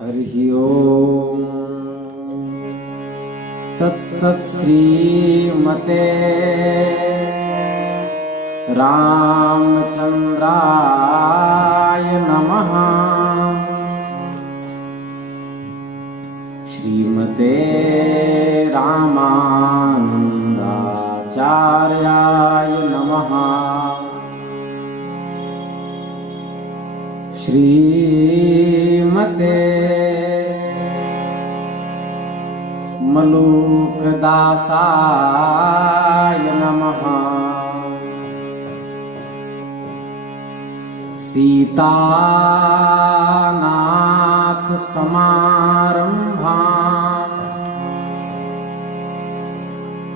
हरि ओम तत्सत् श्रीमते रामचंद्राय नमः। श्रीमते रामानंदाचार्याय नमः। श्रीमते मलूकदासाय नमः। सीतानाथ समारंभाम्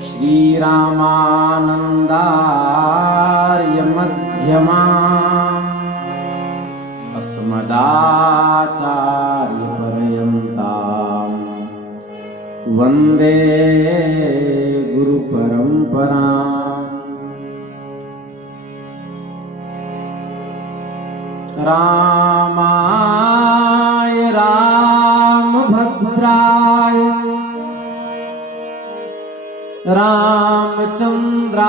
श्रीरामानंदार्य मध्यमाम् अस्मदाचार्यपर्यन्ताम् वन्दे गुरुपरम्पराम्। रामाय रामभद्राय रामचंद्राय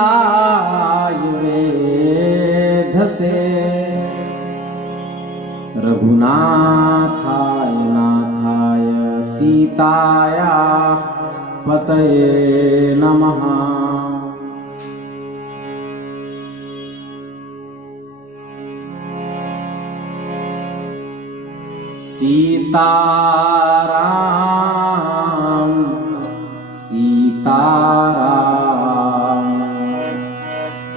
वेधसे रघुनाथाय नाथाय सीताया पतये नमः। सीताराम सीताराम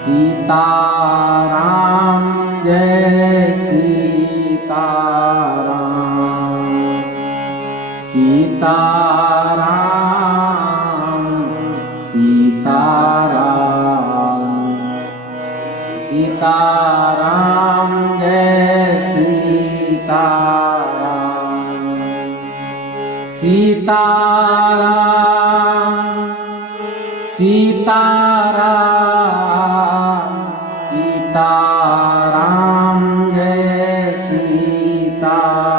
सीताराम जय सीताराम सीताराम सीताराम सीताराम जय सीताराम सीताराम सीताराम सीताराम जय सीताराम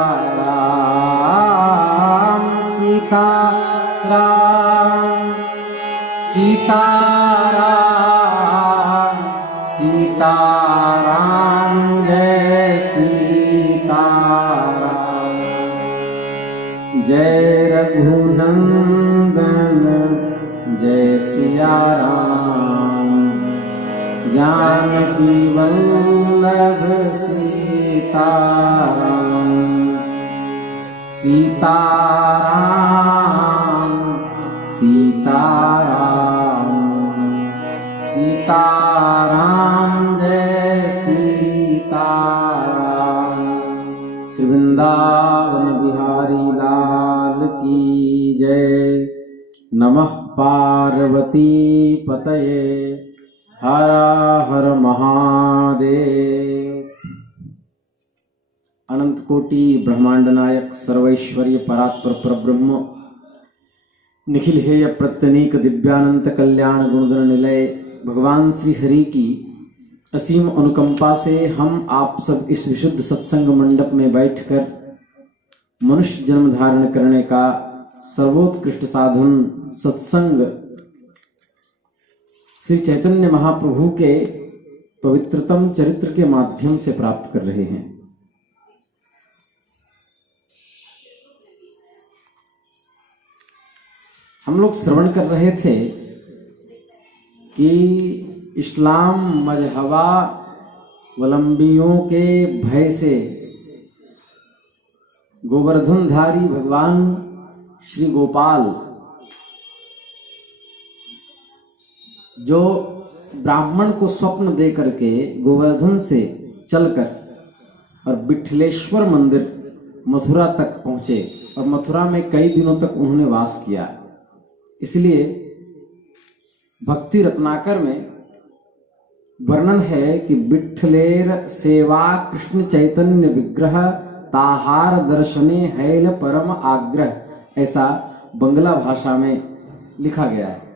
सीताराम सीताराम सीताराम जय सीताराम। जय रघुनंदन जय सिया राम जानकी वल्लभ सीताराम सीताराम सीताराम सीताराम जय सीताराम। श्री वृंदावन बिहारी लाल की जय। नमः पार्वती पतये हर हर महादेव। अनंत कोटि ब्रह्मांड नायक सर्वैश्वर्य परात्पर परब्रह्म निखिल हेय प्रत्यनीक दिव्यानंत कल्याण गुणगण निलय भगवान श्री हरि की असीम अनुकंपा से हम आप सब इस विशुद्ध सत्संग मंडप में बैठकर मनुष्य जन्म धारण करने का सर्वोत्कृष्ट साधन सत्संग श्री चैतन्य महाप्रभु के पवित्रतम चरित्र के माध्यम से प्राप्त कर रहे हैं। हम लोग श्रवण कर रहे थे कि इस्लाम मजहबा वलंबियों के भय से गोवर्धनधारी भगवान श्री गोपाल जो ब्राह्मण को स्वप्न दे करके गोवर्धन से चलकर और विठलेश्वर मंदिर मथुरा तक पहुंचे और मथुरा में कई दिनों तक उन्होंने वास किया। इसलिए भक्ति रत्नाकर में वर्णन है कि विठलेर सेवा कृष्ण चैतन्य विग्रह ताहार दर्शने हैल परम आग्रह, ऐसा बंगला भाषा में लिखा गया है।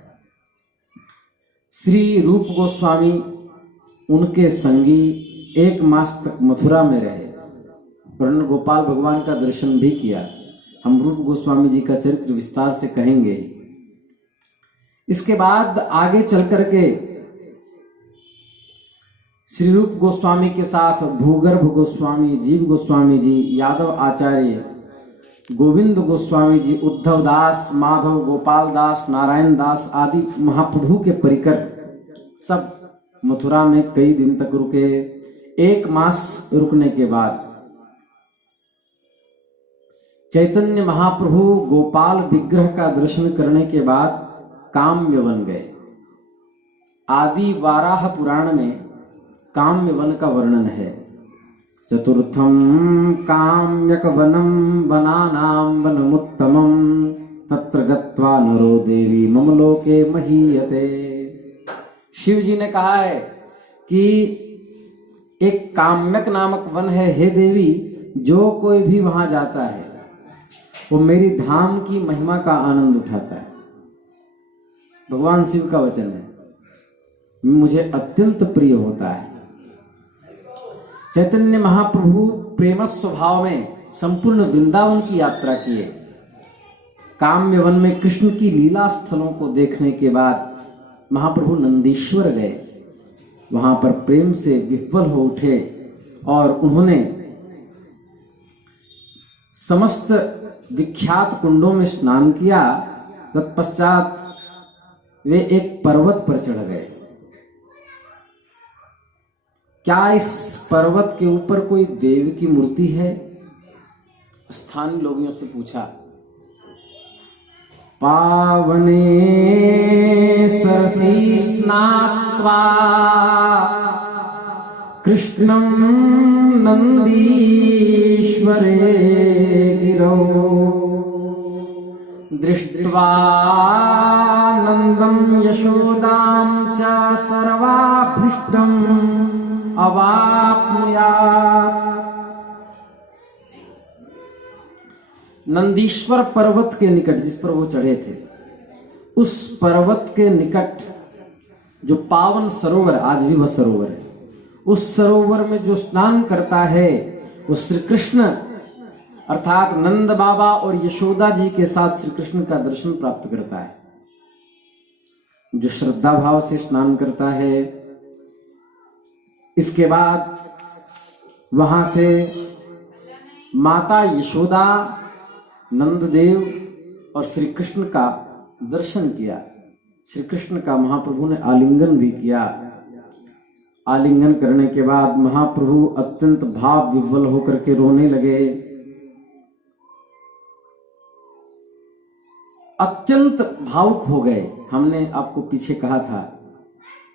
श्री रूप गोस्वामी उनके संगी 1 मास तक मथुरा में रहे, वर्ण गोपाल भगवान का दर्शन भी किया। हम रूप गोस्वामी जी का चरित्र विस्तार से कहेंगे। इसके बाद आगे चल करके श्री रूप गोस्वामी के साथ भूगर्भ गोस्वामी, जीव गोस्वामी जी, यादव आचार्य, गोविंद गोस्वामी जी, उद्धव दास, माधव, गोपाल दास, नारायण दास आदि महाप्रभु के परिकर सब मथुरा में कई दिन तक रुके। 1 मास रुकने के बाद चैतन्य महाप्रभु गोपाल विग्रह का दर्शन करने के बाद काम्य बन गए। आदि वाराह पुराण में काम्य वन का वर्णन है। चतुर्थम काम्यक वनम वनानाम वनमुत्तमम तत्र गत्वा नरो देवी मम लोके महीयते। शिव जी ने कहा है कि एक काम्यक नामक वन है, हे देवी, जो कोई भी वहां जाता है वो मेरी धाम की महिमा का आनंद उठाता है। भगवान शिव का वचन है, मुझे अत्यंत प्रिय होता है। चैतन्य महाप्रभु प्रेम स्वभाव में संपूर्ण वृंदावन की यात्रा किए। काम्य वन में कृष्ण की लीला स्थलों को देखने के बाद महाप्रभु नंदीश्वर गए। वहां पर प्रेम से विह्वल हो उठे और उन्होंने समस्त विख्यात कुंडों में स्नान किया। तत्पश्चात वे एक पर्वत पर चढ़ गए। क्या इस पर्वत के ऊपर कोई देव की मूर्ति है? स्थानीय लोगों से पूछा। पावने सरसी स्नात्वा कृष्णं नंदीश्वरे गिरौ दृष्ट्वा नंदं यशोदां च सर्वाभीष्टम् अवाप्नुयात्। नंदीश्वर पर्वत के निकट, जिस पर वो चढ़े थे, उस पर्वत के निकट जो पावन सरोवर, आज भी वह सरोवर है, उस सरोवर में जो स्नान करता है वो श्री कृष्ण अर्थात नंद बाबा और यशोदा जी के साथ श्री कृष्ण का दर्शन प्राप्त करता है। जो श्रद्धा भाव से स्नान करता है। इसके बाद वहां से माता यशोदा, नंददेव और श्री कृष्ण का दर्शन किया। श्री कृष्ण का महाप्रभु ने आलिंगन भी किया। आलिंगन करने के बाद महाप्रभु अत्यंत भाव विह्वल होकर के रोने लगे। अत्यंत भावुक हो गए। हमने आपको पीछे कहा था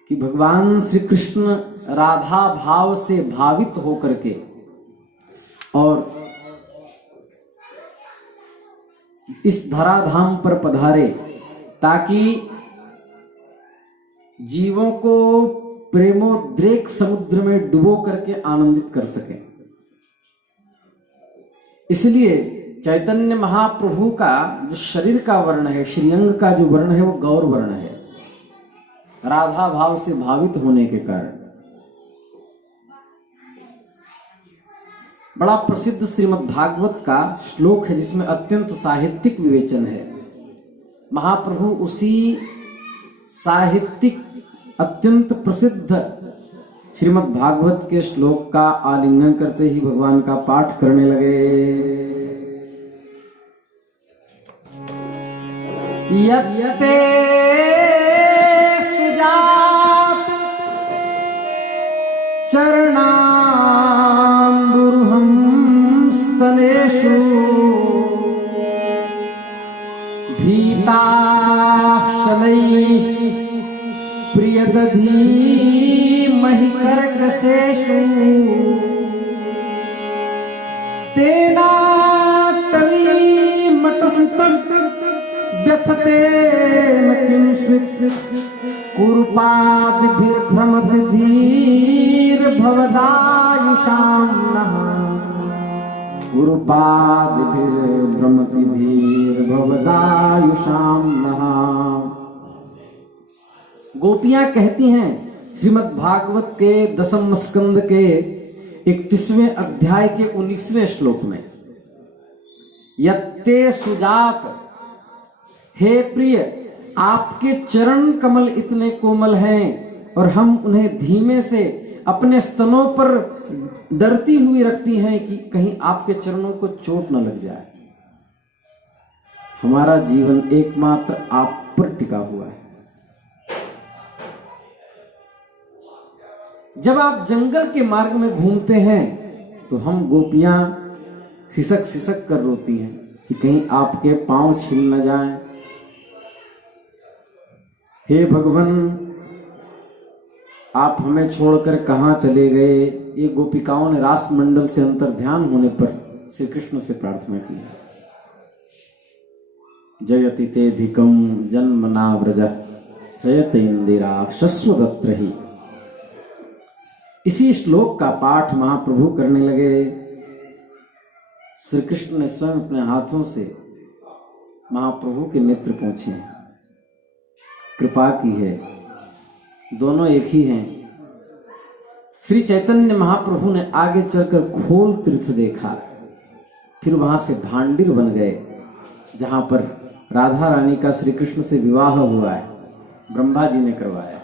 कि भगवान श्री कृष्ण राधा भाव से भावित होकर के और इस धराधाम पर पधारे ताकि जीवों को प्रेमोद्रेक समुद्र में डुबो करके आनंदित कर सके। इसलिए चैतन्य महाप्रभु का जो शरीर का वर्ण है, श्रीअंग का जो वर्ण है, वो गौर वर्ण है, राधा भाव से भावित होने के कारण। बड़ा प्रसिद्ध श्रीमद् भागवत का श्लोक है जिसमें अत्यंत साहित्यिक विवेचन है। महाप्रभु उसी साहित्यिक अत्यंत प्रसिद्ध श्रीमद् भागवत के श्लोक का आलिंगन करते ही भगवान का पाठ करने लगे। यते सुजात चरणाम्बुरुहं स्तनेषु भीता शनैः प्रियदधी महिकर्कशेषु तेना टवीमटसितं व्यथतेन किंस्वित् कुरुपादिभिर्भ्रमति धीर्भवदायुषां नः कुरुपादिभिर्भ्रमति धीर्भवदायुषां नः। गोपियां कहती हैं श्रीमद् भागवत के 10वें स्कंद के 31वें अध्याय के 19वें श्लोक में, यत्ते सुजात, हे प्रिय आपके चरण कमल इतने कोमल हैं और हम उन्हें धीमे से अपने स्तनों पर डरती हुई रखती हैं कि कहीं आपके चरणों को चोट न लग जाए। हमारा जीवन एकमात्र आप पर टिका हुआ है। जब आप जंगल के मार्ग में घूमते हैं तो हम गोपियां सिसक सिसक कर रोती हैं कि कहीं आपके पांव छिल न जाएं। हे भगवान, आप हमें छोड़कर कहां चले गए? ये गोपिकाओं ने रास मंडल से अंतर्ध्यान होने पर श्री कृष्ण से प्रार्थना की। जयति तेधिकम जन्मनाव्रज श्रयत इंदिरा शश्वदत्र ही। इसी श्लोक का पाठ महाप्रभु करने लगे। श्री कृष्ण ने स्वयं अपने हाथों से महाप्रभु के नेत्र पोंछे, कृपा की है। दोनों एक ही हैं। श्री चैतन्य महाप्रभु ने आगे चलकर खोल तीर्थ देखा, फिर वहां से भांडिर बन गए, जहां पर राधा रानी का श्री कृष्ण से विवाह हुआ है, ब्रह्मा जी ने करवाया।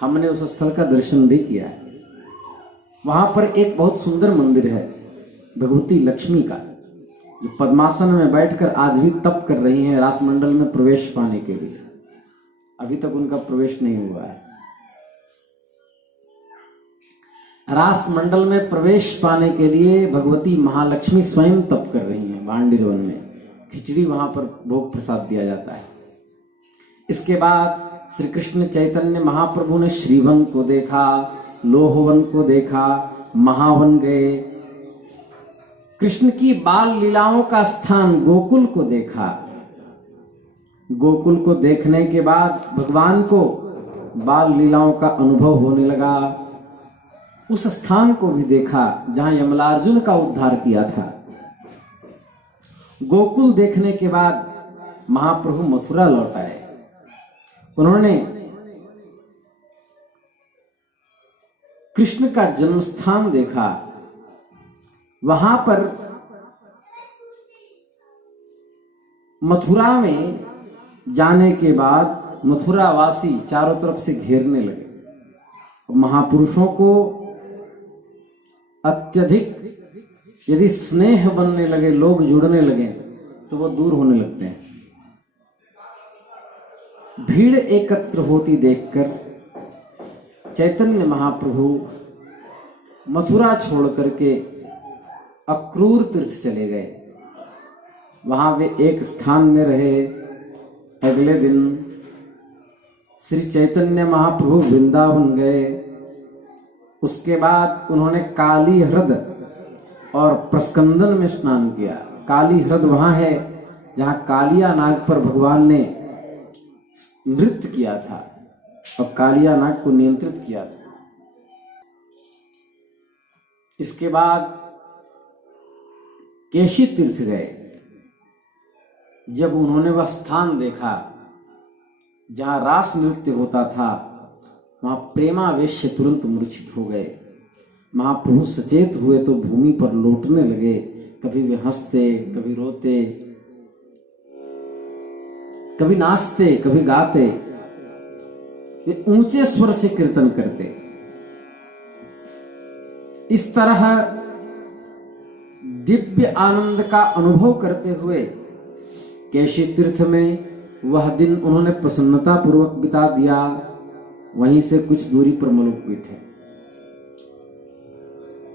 हमने उस स्थल का दर्शन भी किया है। वहां पर एक बहुत सुंदर मंदिर है भगवती लक्ष्मी का, जो पद्मासन में बैठकर आज भी तप कर रही हैं रासमंडल में प्रवेश पाने के लिए। अभी तक उनका प्रवेश नहीं हुआ है। रासमंडल में प्रवेश पाने के लिए भगवती महालक्ष्मी स्वयं तप कर रही हैं भांडिर वन में। खिचड़ी वहां पर भोग प्रसाद दिया जाता है। इसके बाद श्री कृष्ण चैतन्य महाप्रभु ने श्रीवन को देखा, लोहवन को देखा, महावन गए। कृष्ण की बाल लीलाओं का स्थान गोकुल को देखा। गोकुल को देखने के बाद भगवान को बाल लीलाओं का अनुभव होने लगा। उस स्थान को भी देखा जहां यमलार्जुन का उद्धार किया था। गोकुल देखने के बाद महाप्रभु मथुरा लौट आए। उन्होंने कृष्ण का जन्मस्थान देखा। वहां पर मथुरा में जाने के बाद मथुरा वासी चारों तरफ से घेरने लगे। महापुरुषों को अत्यधिक यदि स्नेह बनने लगे, लोग जुड़ने लगे, तो वो दूर होने लगते हैं। भीड़ एकत्र होती देखकर चैतन्य महाप्रभु मथुरा छोड़ करके अक्रूर तीर्थ चले गए। वहां वे एक स्थान में रहे। अगले दिन श्री चैतन्य महाप्रभु वृंदावन गए। उसके बाद उन्होंने काली ह्रद और प्रस्कंदन में स्नान किया। काली ह्रद वहां है जहां कालिया नाग पर भगवान ने नृत्य किया था और कालिया नाग को नियंत्रित किया था। इसके बाद केशी तीर्थ गए। जब उन्होंने वह स्थान देखा जहां रास नृत्य होता था, वहां प्रेमावेश से तुरंत मूर्छित हो गए। महाप्रभु सचेत हुए तो भूमि पर लौटने लगे। कभी वे हंसते, कभी रोते, कभी नाचते, कभी गाते। वे ऊंचे स्वर से कीर्तन करते। इस तरह दिव्य आनंद का अनुभव करते हुए केशी तीर्थ में वह दिन उन्होंने प्रसन्नता पूर्वक बिता दिया। वहीं से कुछ दूरी पर मलुकपीठ है,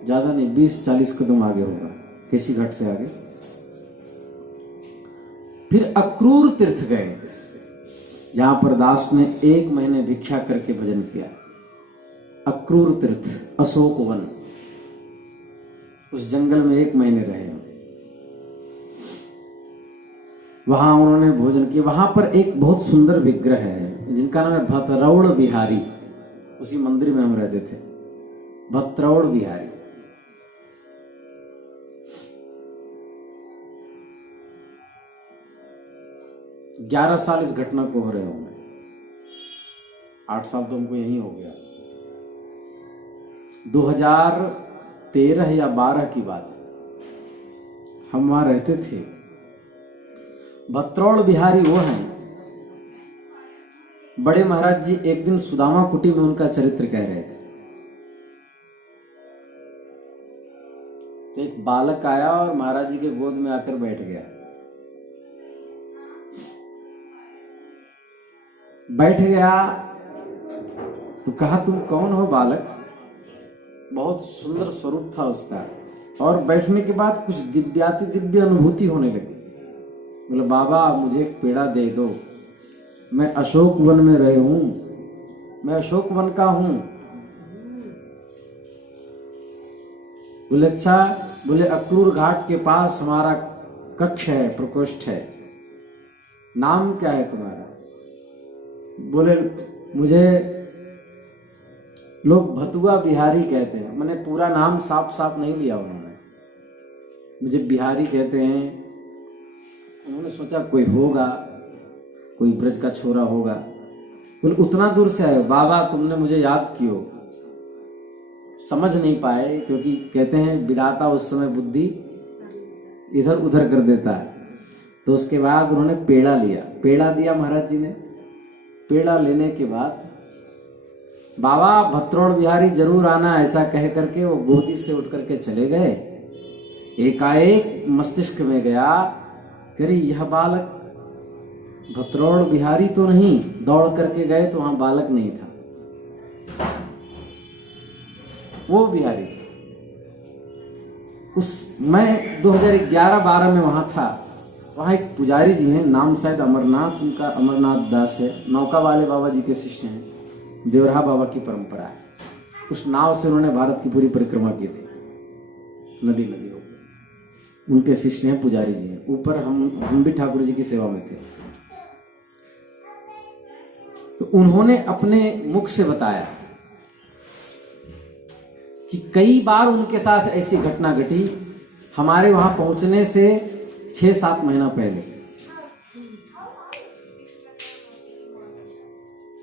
ज्यादा नहीं, 20-40 कदम आगे होगा केशी घाट से आगे। फिर अक्रूर तीर्थ गए, जहां पर दास ने 1 महीने भिक्षा करके भजन किया। अक्रूर तीर्थ, अशोक वन, उस जंगल में 1 महीने रहे। वहां उन्होंने भोजन किया। वहां पर एक बहुत सुंदर विग्रह है जिनका नाम है भतरौड़ बिहारी। उसी मंदिर में हम रहते थे, भतरौड़ बिहारी। ग्यारह साल इस घटना को हो रहे होंगे। 8 साल तो हमको यहीं हो गया। 2013 या 12 की बात है। हम वहां रहते थे। भत्रोड़ बिहारी वो हैं। बड़े महाराज जी एक दिन सुदामा कुटी में उनका चरित्र कह रहे थे, तो एक बालक आया और महाराज जी के गोद में आकर बैठ गया। तो कहा, तुम कौन हो बालक? बहुत सुंदर स्वरूप था उसका, और बैठने के बाद कुछ दिव्याति दिव्य अनुभूति होने लगी। बोले, बाबा मुझे एक पेड़ा दे दो, मैं अशोक वन में रहे हूं, मैं अशोक वन का हूं। बोले, अच्छा। बोले, अक्रूर घाट के पास हमारा कक्ष है, प्रकोष्ठ है। नाम क्या है तुम्हारा? बोले, मुझे लोग भतुआ बिहारी कहते हैं। मैंने पूरा नाम साफ साफ नहीं लिया उन्होंने, मुझे बिहारी कहते हैं। उन्होंने सोचा कोई होगा, कोई ब्रज का छोरा होगा। बोले, उतना दूर से आए? बाबा तुमने मुझे याद कियो। समझ नहीं पाए, क्योंकि कहते हैं विधाता उस समय बुद्धि इधर उधर कर देता है। तो उसके बाद उन्होंने पेड़ा लिया, पेड़ा दिया महाराज जी ने। पेड़ा लेने के बाद, बाबा भत्रोड़ बिहारी जरूर आना, ऐसा कह करके वो गोदी से उठ करके चले गए। एकाएक मस्तिष्क में गया, करी यह बालक भत्रोड़ बिहारी तो नहीं। दौड़ करके गए तो वहां बालक नहीं था, वो बिहारी था। मैं 2011-12 में वहां था। वहां एक पुजारी जी हैं, नाम शायद अमरनाथ, उनका अमरनाथ दास है। नौका वाले बाबा जी के शिष्य हैं, देवराहा बाबा की परंपरा है। उस नाव से उन्होंने भारत की पूरी परिक्रमा की थी, नदी नदियों को। उनके शिष्य हैं, पुजारी जी हैं। ऊपर हम भी ठाकुर जी की सेवा में थे। तो उन्होंने अपने मुख से बताया कि कई बार उनके साथ ऐसी घटना घटी। हमारे वहां पहुंचने से 6-7 महीना पहले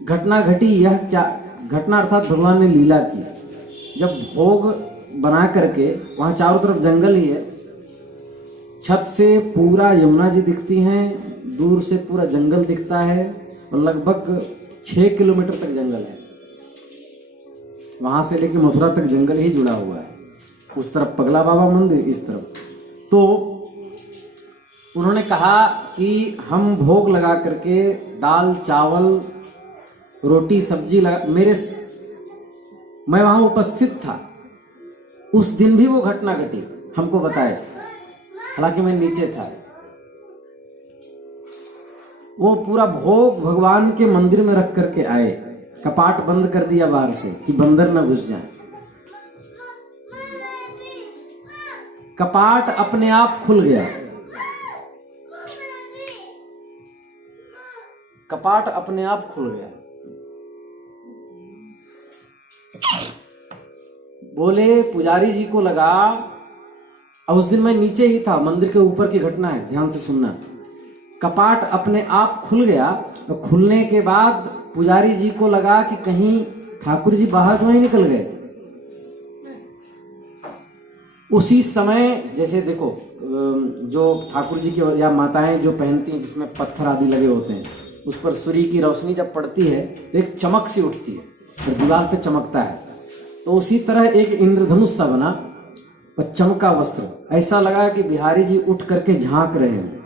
घटना घटी। यह क्या घटना? अर्थात भगवान ने लीला की। जब भोग बना करके, वहां चारों तरफ जंगल ही है, छत से पूरा यमुना जी दिखती हैं, दूर से पूरा जंगल दिखता है, और लगभग 6 किलोमीटर तक जंगल है। वहां से लेके मथुरा तक जंगल ही जुड़ा हुआ है। उस तरफ पगला बाबा मंदिर, इस तरफ। तो उन्होंने कहा कि हम भोग लगा करके दाल चावल रोटी सब्जी लगा, मैं वहां उपस्थित था। उस दिन भी वो घटना घटी, हमको बताए, हालांकि मैं नीचे था। वो पूरा भोग भगवान के मंदिर में रख करके आए, कपाट बंद कर दिया बाहर से कि बंदर न घुस जाए। कपाट अपने आप खुल गया, कपाट अपने आप खुल गया। बोले, पुजारी जी को लगा, और उस दिन मैं नीचे ही था, मंदिर के ऊपर की घटना है, ध्यान से सुनना। कपाट अपने आप खुल गया, और खुलने के बाद पुजारी जी को लगा कि कहीं ठाकुर जी बाहर तो नहीं निकल गए। उसी समय, जैसे देखो जो ठाकुर जी की या माताएं जो पहनती हैं, जिसमें पत्थर आदि लगे होते हैं, उस पर सूर्य की रोशनी जब पड़ती है तो एक चमक सी उठती है, और दीवार पे चमकता है। तो उसी तरह एक इंद्रधनुष सा बना और चमका वस्त्र। ऐसा लगा कि बिहारी जी उठ करके झांक रहे हैं।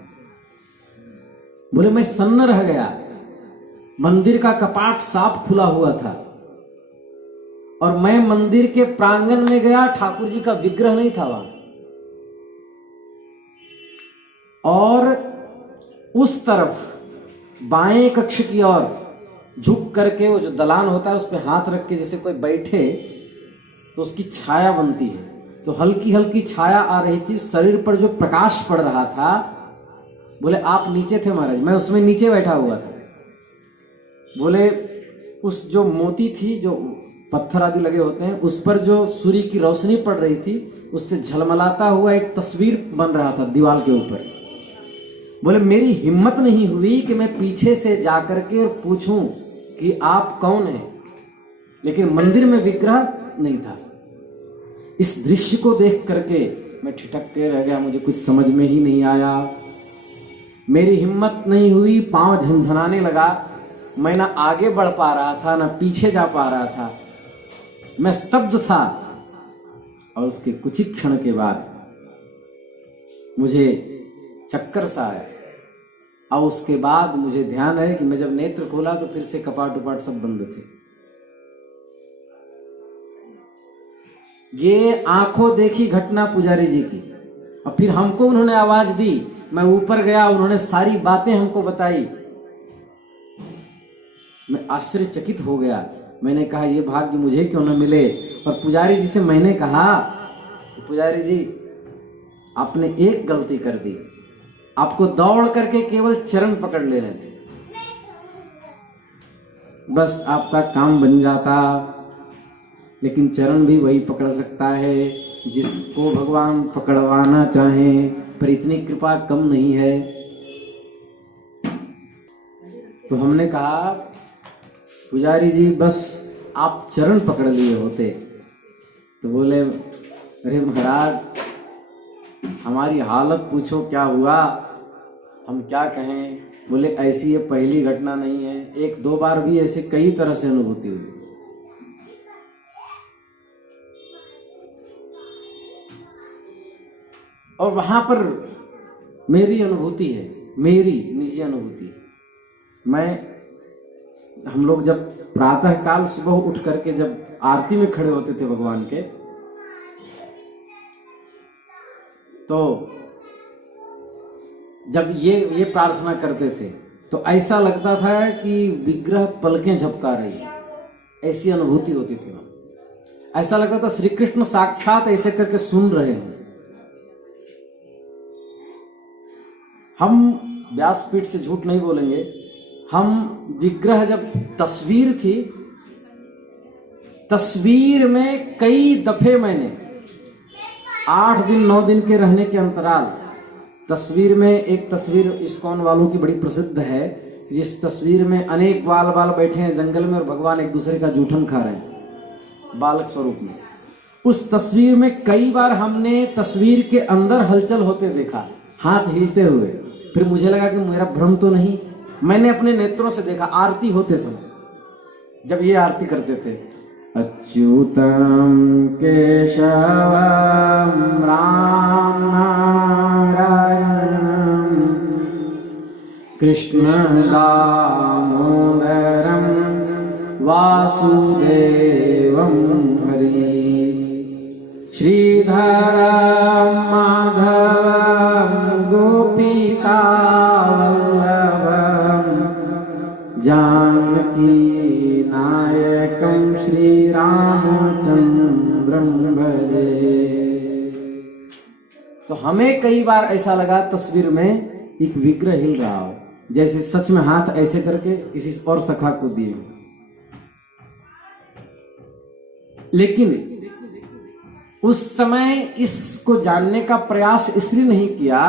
बोले, मैं सन्न रह गया। मंदिर का कपाट साफ खुला हुआ था, और मैं मंदिर के प्रांगण में गया, ठाकुर जी का विग्रह नहीं था वहां। और उस तरफ बाएं कक्ष की ओर झुक करके, वो जो दलान होता है उस पर हाथ रख के जैसे कोई बैठे तो उसकी छाया बनती है, तो हल्की हल्की छाया आ रही थी, शरीर पर जो प्रकाश पड़ रहा था। बोले, आप नीचे थे महाराज? मैं उसमें नीचे बैठा हुआ था। बोले, उस जो मोती थी, जो पत्थर आदि लगे होते हैं, उस पर जो सूर्य की रोशनी पड़ रही थी, उससे झलमलाता हुआ एक तस्वीर बन रहा था दीवार के ऊपर। बोले, मेरी हिम्मत नहीं हुई कि मैं पीछे से जाकर के पूछूं कि आप कौन हैं, लेकिन मंदिर में विग्रह नहीं था। इस दृश्य को देख करके मैं ठिठक के रह गया, मुझे कुछ समझ में ही नहीं आया। मेरी हिम्मत नहीं हुई, पांव झनझनाने लगा। मैं ना आगे बढ़ पा रहा था ना पीछे जा पा रहा था, मैं स्तब्ध था। और उसके कुछ ही क्षण के बाद मुझे चक्कर सा आया। और उसके बाद मुझे ध्यान है कि मैं जब नेत्र खोला तो फिर से कपाट उपाट सब बंद थे। ये आंखों देखी घटना पुजारी जी की। और फिर हमको उन्होंने आवाज दी, मैं ऊपर गया, उन्होंने सारी बातें हमको बताई। मैं आश्चर्यचकित हो गया। मैंने कहा ये भाग्य मुझे क्यों न मिले। और पुजारी जी से मैंने कहा, पुजारी जी आपने एक गलती कर दी, आपको दौड़ करके केवल चरण पकड़ लेने थे, बस आपका काम बन जाता। लेकिन चरण भी वही पकड़ सकता है जिसको भगवान पकड़वाना चाहे, पर इतनी कृपा कम नहीं है। तो हमने कहा पुजारी जी बस आप चरण पकड़ लिए होते। तो बोले अरे महाराज हमारी हालत पूछो क्या हुआ, हम क्या कहें। बोले ऐसी ये पहली घटना नहीं है, एक दो बार भी ऐसे कई तरह से अनुभूति हुई। और वहां पर मेरी अनुभूति है, मेरी निजी अनुभूति। हम लोग जब प्रातः काल सुबह उठ करके जब आरती में खड़े होते थे भगवान के, तो जब ये प्रार्थना करते थे तो ऐसा लगता था कि विग्रह पलकें झपका रही है, ऐसी अनुभूति होती थी। ऐसा लगता था श्री कृष्ण साक्षात ऐसे करके सुन रहे हैं। हम व्यासपीठ से झूठ नहीं बोलेंगे, हम विग्रह जब तस्वीर थी, तस्वीर में कई दफे मैंने 8 दिन 9 दिन के रहने के अंतराल, तस्वीर में एक तस्वीर इस्कॉन वालों की बड़ी प्रसिद्ध है, जिस तस्वीर में अनेक बाल बैठे हैं जंगल में और भगवान एक दूसरे का जूठन खा रहे हैं बालक स्वरूप में। उस तस्वीर में कई बार हमने तस्वीर के अंदर हलचल होते देखा, हाथ हिलते हुए। फिर मुझे लगा कि मेरा भ्रम तो नहीं। मैंने अपने नेत्रों से देखा आरती होते समय, जब ये आरती करते थे, अच्युतम केशवम राम नारायणम कृष्ण दामोदरम वासुदेवम हरि श्रीधरम माधवम गोपिका वल्लभम जानकी नायकम श्री रामचंद्रम भजे। तो हमें कई बार ऐसा लगा तस्वीर में एक विग्रह हिल रहा हो, जैसे सच में हाथ ऐसे करके किसी और सखा को दिए। लेकिन उस समय इसको जानने का प्रयास इसलिए नहीं किया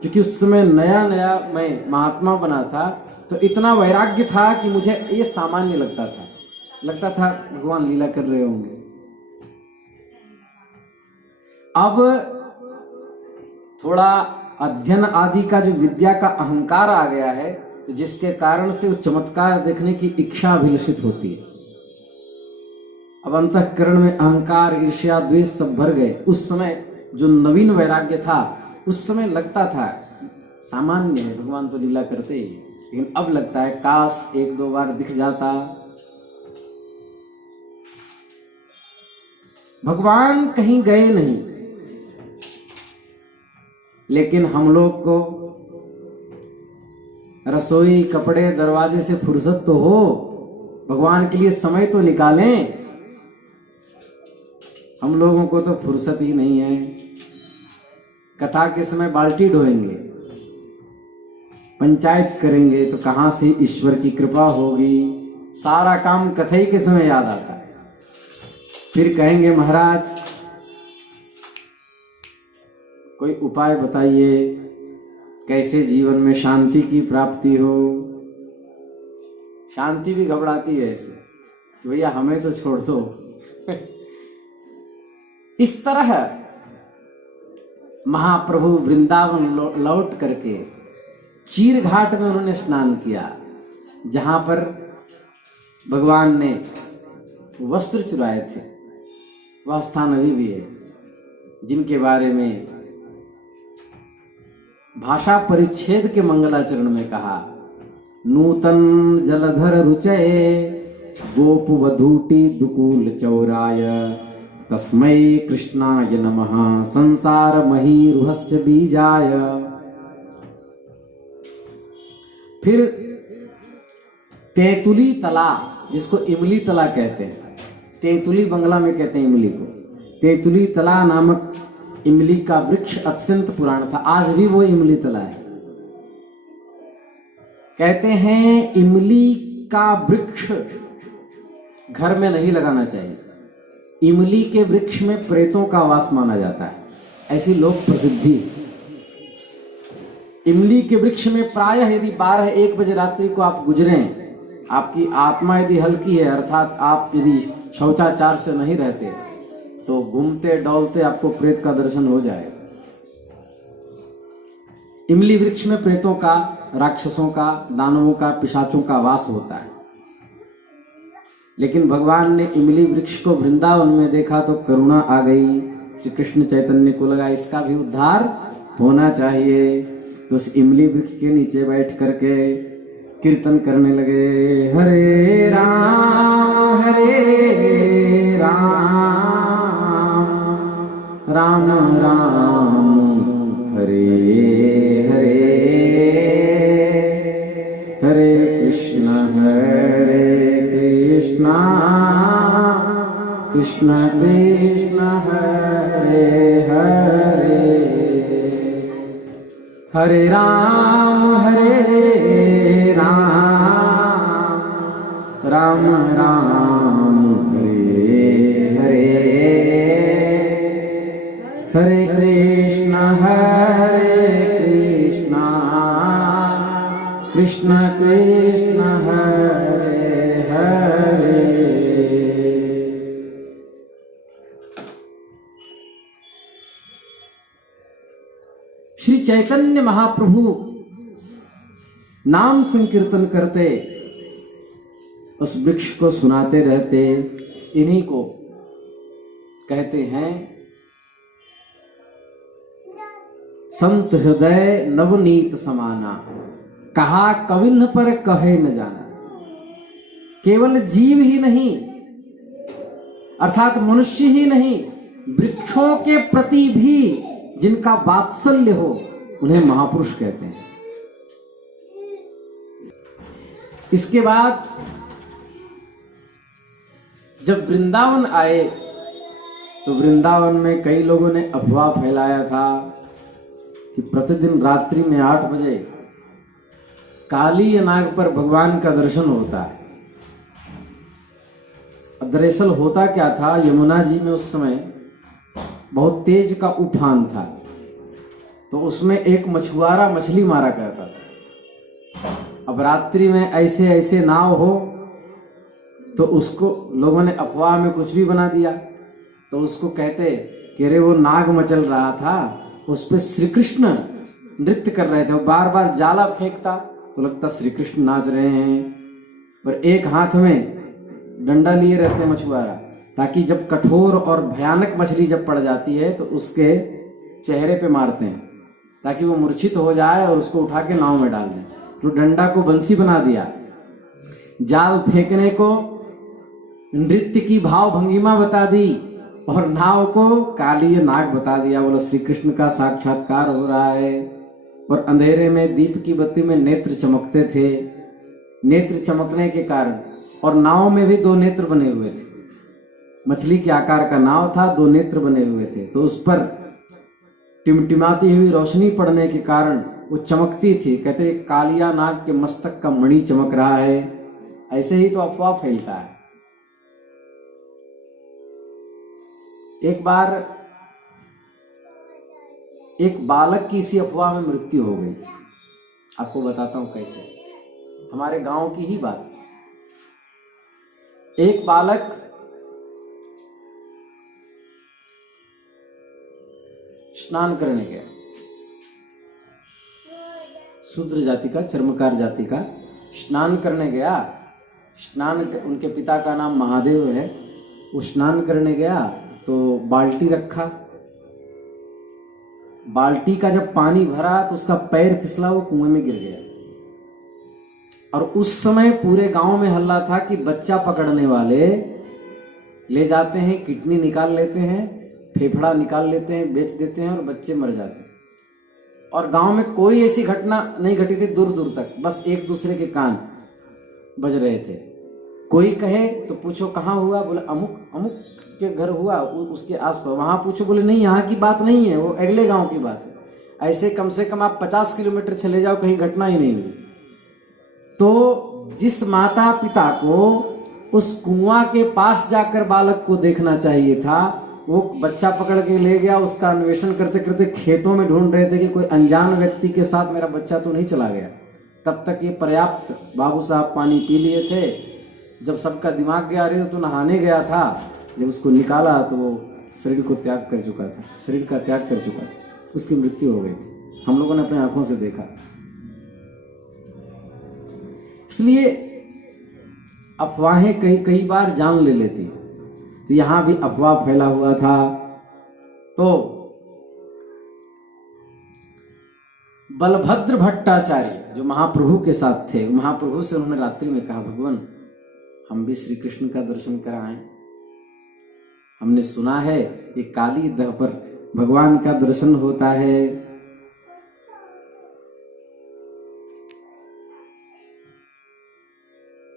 क्योंकि उस समय नया नया मैं महात्मा बना था, तो इतना वैराग्य था कि मुझे ये सामान्य लगता था भगवान लीला कर रहे होंगे। अब थोड़ा अध्ययन आदि का जो विद्या का अहंकार आ गया है, तो जिसके कारण से वो चमत्कार देखने की इच्छा अभिलषित होती है। अब अंतःकरण में अहंकार ईर्ष्या द्वेष सब भर गए। उस समय जो नवीन वैराग्य था, उस समय लगता था सामान्य है, भगवान तो लीला करते ही। लेकिन अब लगता है काश 1-2 बार दिख जाता। भगवान कहीं गए नहीं, लेकिन हम लोग को रसोई कपड़े दरवाजे से फुर्सत तो हो, भगवान के लिए समय तो निकालें। हम लोगों को तो फुर्सत ही नहीं है। कथा के समय बाल्टी ढोएंगे, पंचायत करेंगे, तो कहां से ईश्वर की कृपा होगी। सारा काम कथई के समय याद आता है। फिर कहेंगे महाराज कोई उपाय बताइए, कैसे जीवन में शांति की प्राप्ति हो। शांति भी घबराती है ऐसे कि भैया हमें तो छोड़ दो। इस तरह महाप्रभु वृंदावन लौट करके चीर घाट में उन्होंने स्नान किया, जहां पर भगवान ने वस्त्र चुराए थे। वह स्थान अभी भी है, जिनके बारे में भाषा परिच्छेद के मंगलाचरण में कहा, नूतन जलधर रुचये गोप वधूटी दुकूल चौराय तस्मै कृष्णाय नमः संसार महीरुहस्य बीजाय। फिर तेंतुली तला, जिसको इमली तला कहते हैं, तेंतुली बंगला में कहते हैं इमली को, तेंतुली तला नामक इमली का वृक्ष अत्यंत पुराना था, आज भी वो इमली तला है। कहते हैं इमली का वृक्ष घर में नहीं लगाना चाहिए, इमली के वृक्ष में प्रेतों का वास माना जाता है, ऐसी लोक प्रसिद्धि। इमली के वृक्ष में प्रायः यदि 12-1 बजे रात्रि को आप गुजरें, आपकी आत्मा यदि हल्की है, अर्थात आप यदि शौचाचार से नहीं रहते, तो घूमते डौलते आपको प्रेत का दर्शन हो जाएगा। इमली वृक्ष में प्रेतों का, राक्षसों का, दानवों का, पिशाचों का वास होता है। लेकिन भगवान ने इमली वृक्ष को वृंदावन में देखा तो करुणा आ गई। श्री कृष्ण चैतन्य को लगा इसका भी उद्धार होना चाहिए, तो उस इमली वृक्ष के नीचे बैठ करके कीर्तन करने लगे, हरे राम राम राम हरे हरे, हरे कृष्ण कृष्ण कृष्ण हरे हरे, हरे राम राम राम हरे हरे, हरे कृष्ण कृष्ण कृष्ण हरे हरे। श्री चैतन्य महाप्रभु नाम संकीर्तन करते, उस वृक्ष को सुनाते रहते। इन्हीं को कहते हैं संत हृदय नवनीत समाना, कहा कविन पर कहे न जाना। केवल जीव ही नहीं, अर्थात मनुष्य ही नहीं, वृक्षों के प्रति भी जिनका वात्सल्य हो, उन्हें महापुरुष कहते हैं। इसके बाद जब वृंदावन आए तो वृंदावन में कई लोगों ने अफवाह फैलाया था कि प्रतिदिन रात्रि में 8 बजे काली नाग पर भगवान का दर्शन होता है। दरअसल होता क्या था, यमुना जी में उस समय बहुत तेज का उफान था, तो उसमें एक मछुआरा मछली मारा करता था। अब रात्रि में ऐसे ऐसे नाव हो तो उसको लोगों ने अफवाह में कुछ भी बना दिया, तो उसको कहते कि अरे वो नाग मचल रहा था, उस पे श्री कृष्ण नृत्य कर रहे थे। वो बार बार जाला फेंकता तो लगता श्री कृष्ण नाच रहे हैं, और एक हाथ में डंडा लिए रहते हैं मछुआरा, ताकि जब कठोर और भयानक मछली जब पड़ जाती है तो उसके चेहरे पे मारते हैं, ताकि वो मूर्छित हो जाए और उसको उठा के नाव में डाल दें। तो डंडा को बंसी बना दिया, जाल फेंकने को नृत्य की भाव भंगिमा बता दी, और नाव को काली नाग बता दिया। बोला श्री कृष्ण का साक्षात्कार हो रहा है। और अंधेरे में दीप की बत्ती में नेत्र चमकते थे। नेत्र चमकने के कारण, और नाव में भी 2 नेत्र बने हुए थे, मछली के आकार का नाव था, 2 नेत्र बने हुए थे, तो उस पर टिमटिमाती हुई रोशनी पड़ने के कारण वो चमकती थी। कहते कालिया नाग के मस्तक का मणि चमक रहा है। ऐसे ही तो अफवाह फैलता है। एक बार एक बालक की इसी अफवाह में मृत्यु हो गई। आपको बताता हूं कैसे, हमारे गांव की ही बात। एक बालक स्नान करने गया, शूद्र जाति का, चर्मकार जाति का, स्नान करने गया। उनके पिता का नाम महादेव है। वो स्नान करने गया तो बाल्टी रखा, बाल्टी का जब पानी भरा तो उसका पैर फिसला, वो कुएं में गिर गया। और उस समय पूरे गांव में हल्ला था कि बच्चा पकड़ने वाले ले जाते हैं, किडनी निकाल लेते हैं, फेफड़ा निकाल लेते हैं, बेच देते हैं और बच्चे मर जाते हैं। और गांव में कोई ऐसी घटना नहीं घटी थी दूर दूर तक, बस एक दूसरे के कान बज रहे थे। कोई कहे तो पूछो कहाँ हुआ, बोले अमुक अमुक के घर हुआ, उसके आसपास। वहां पूछो, बोले नहीं यहाँ की बात नहीं है, वो अगले गांव की बात है। ऐसे कम से कम आप 50 किलोमीटर चले जाओ, कहीं घटना ही नहीं हुई। तो जिस माता पिता को उस कुआं के पास जाकर बालक को देखना चाहिए था, वो बच्चा पकड़ के ले गया। उसका अन्वेषण करते करते खेतों में ढूंढ रहे थे कि कोई अनजान व्यक्ति के साथ मेरा बच्चा तो नहीं चला गया। तब तक ये पर्याप्त बाबू साहब पानी पी लिए थे। जब सबका दिमाग गया, अरे तो नहाने गया था, जब उसको निकाला तो वो शरीर को त्याग कर चुका था, शरीर का त्याग कर चुका था, उसकी मृत्यु हो गई थी। हम लोगों ने अपने आंखों से देखा। इसलिए अफवाहें कई बार जान ले लेती। तो यहां भी अफवाह फैला हुआ था। तो बलभद्र भट्टाचार्य जो महाप्रभु के साथ थे, महाप्रभु से उन्होंने रात्रि में कहा, भगवान हम भी श्री कृष्ण का दर्शन कराएं। हमने सुना है कि काली दह पर भगवान का दर्शन होता है।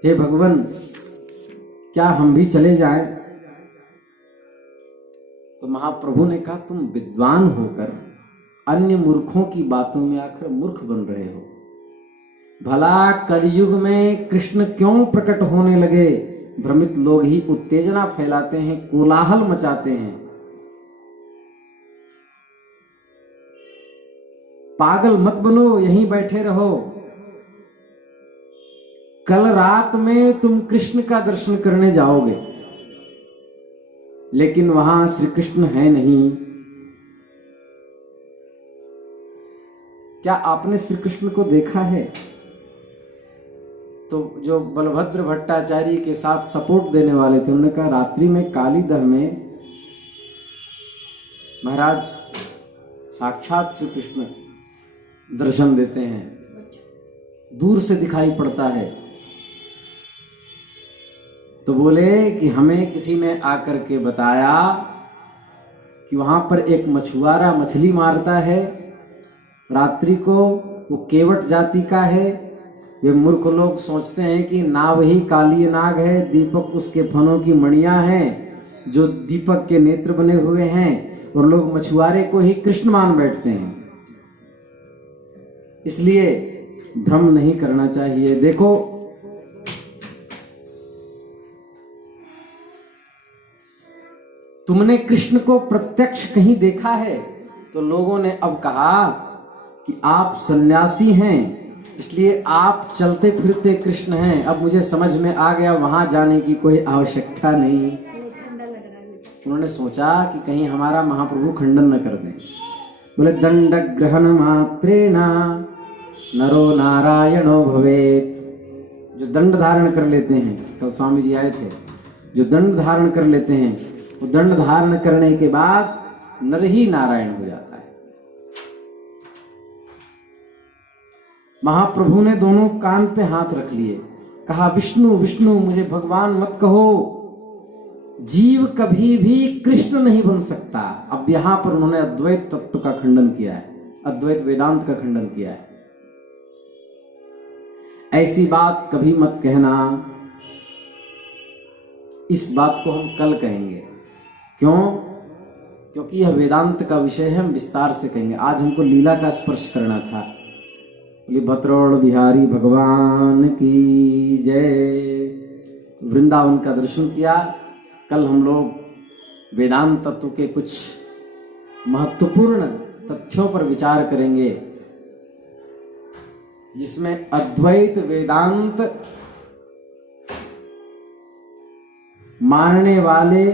हे भगवान, क्या हम भी चले जाएं? तो महाप्रभु ने कहा, तुम विद्वान होकर अन्य मूर्खों की बातों में आकर मूर्ख बन रहे हो। भला कलयुग में कृष्ण क्यों प्रकट होने लगे? भ्रमित लोग ही उत्तेजना फैलाते हैं, कोलाहल मचाते हैं। पागल मत बनो, यहीं बैठे रहो। कल रात में तुम कृष्ण का दर्शन करने जाओगे, लेकिन वहां श्री कृष्ण है नहीं। क्या आपने श्री कृष्ण को देखा है? तो जो बलभद्र भट्टाचार्य के साथ सपोर्ट देने वाले थे, उन्होंने कहा, रात्रि में काली दह में महाराज साक्षात श्री कृष्ण दर्शन देते हैं, दूर से दिखाई पड़ता है। तो बोले कि हमें किसी ने आकर के बताया कि वहां पर एक मछुआरा मछली मारता है रात्रि को, वो केवट जाति का है। वे मूर्ख लोग सोचते हैं कि नाव ही काली नाग है, दीपक उसके फनों की मणियां हैं जो दीपक के नेत्र बने हुए हैं, और लोग मछुआरे को ही कृष्ण मान बैठते हैं। इसलिए भ्रम नहीं करना चाहिए। देखो, तुमने कृष्ण को प्रत्यक्ष कहीं देखा है? तो लोगों ने अब कहा कि आप सन्यासी हैं, इसलिए आप चलते फिरते कृष्ण हैं। अब मुझे समझ में आ गया, वहां जाने की कोई आवश्यकता नहीं। उन्होंने सोचा कि कहीं हमारा महाप्रभु खंडन न कर दें। बोले, दंड ग्रहण मात्रेण नरो नारायणो भवेत्। जो दंड धारण कर लेते हैं, कल स्वामी जी आए थे, जो दंड धारण कर लेते हैं, वो दंड धारण करने के बाद नर ही नारायण हो जाता है। महाप्रभु ने दोनों कान पे हाथ रख लिए, कहा, विष्णु विष्णु, मुझे भगवान मत कहो। जीव कभी भी कृष्ण नहीं बन सकता। अब यहां पर उन्होंने अद्वैत तत्व का खंडन किया है, अद्वैत वेदांत का खंडन किया है। ऐसी बात कभी मत कहना। इस बात को हम कल कहेंगे। क्यों? क्योंकि यह वेदांत का विषय है, हम विस्तार से कहेंगे। आज हमको लीला का स्पर्श करना था। भद्रोड़ बिहारी भगवान की जय। वृंदावन का दर्शन किया। कल हम लोग वेदांत तत्व के कुछ महत्वपूर्ण तथ्यों पर विचार करेंगे, जिसमें अद्वैत वेदांत मानने वाले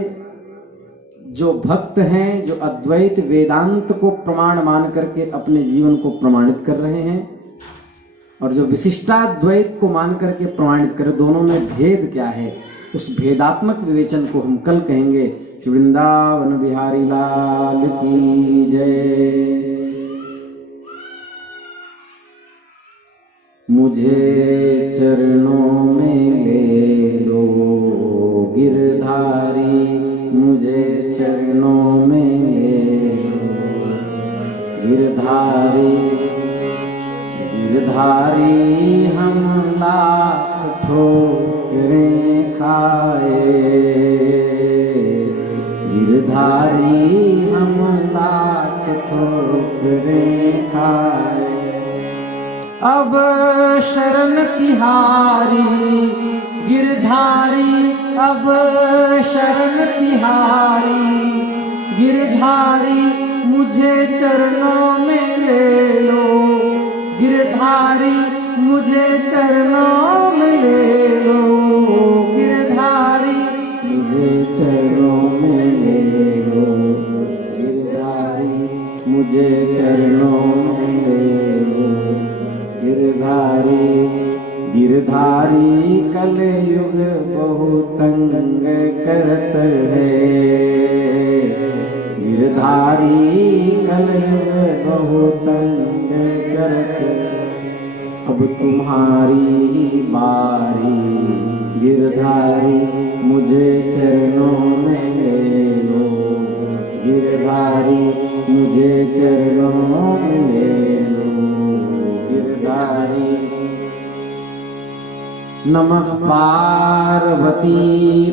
जो भक्त हैं, जो अद्वैत वेदांत को प्रमाण मान करके अपने जीवन को प्रमाणित कर रहे हैं, और जो विशिष्टाद्वैत को मान करके प्रमाणित करे दोनों में भेद क्या है, उस भेदात्मक विवेचन को हम कल कहेंगे। श्री वृंदावन बिहारी लाल की जय। मुझे चरणों में ले लो गिरधारी, मुझे चरणों में ले लो गिरधारी। गिरधारी हम लाख ठोकरें खाए, गिरधारी हम लाख ठोकरें खाए। अब शरण तिहारी गिरधारी, अब शरण तिहारी गिरधारी, मुझे चरणों में ले लो गिरधारी, मुझे चरणों में ले लो गिरधारी, मुझे चरणों में ले लो गिरधारी, मुझे चरणों में ले लो गिरधारी। गिरधारी कलयुग बहुत तंग करत है, गिरधारी कलयुग बहुत तंग करत है। अब तुम्हारी बारी गिरधारी, मुझे चरणों में ले लो गिरधारी, मुझे चरणों में ले लो गिरधारी। नमः पार्वती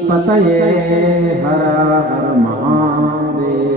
पतये हर हर महादेव।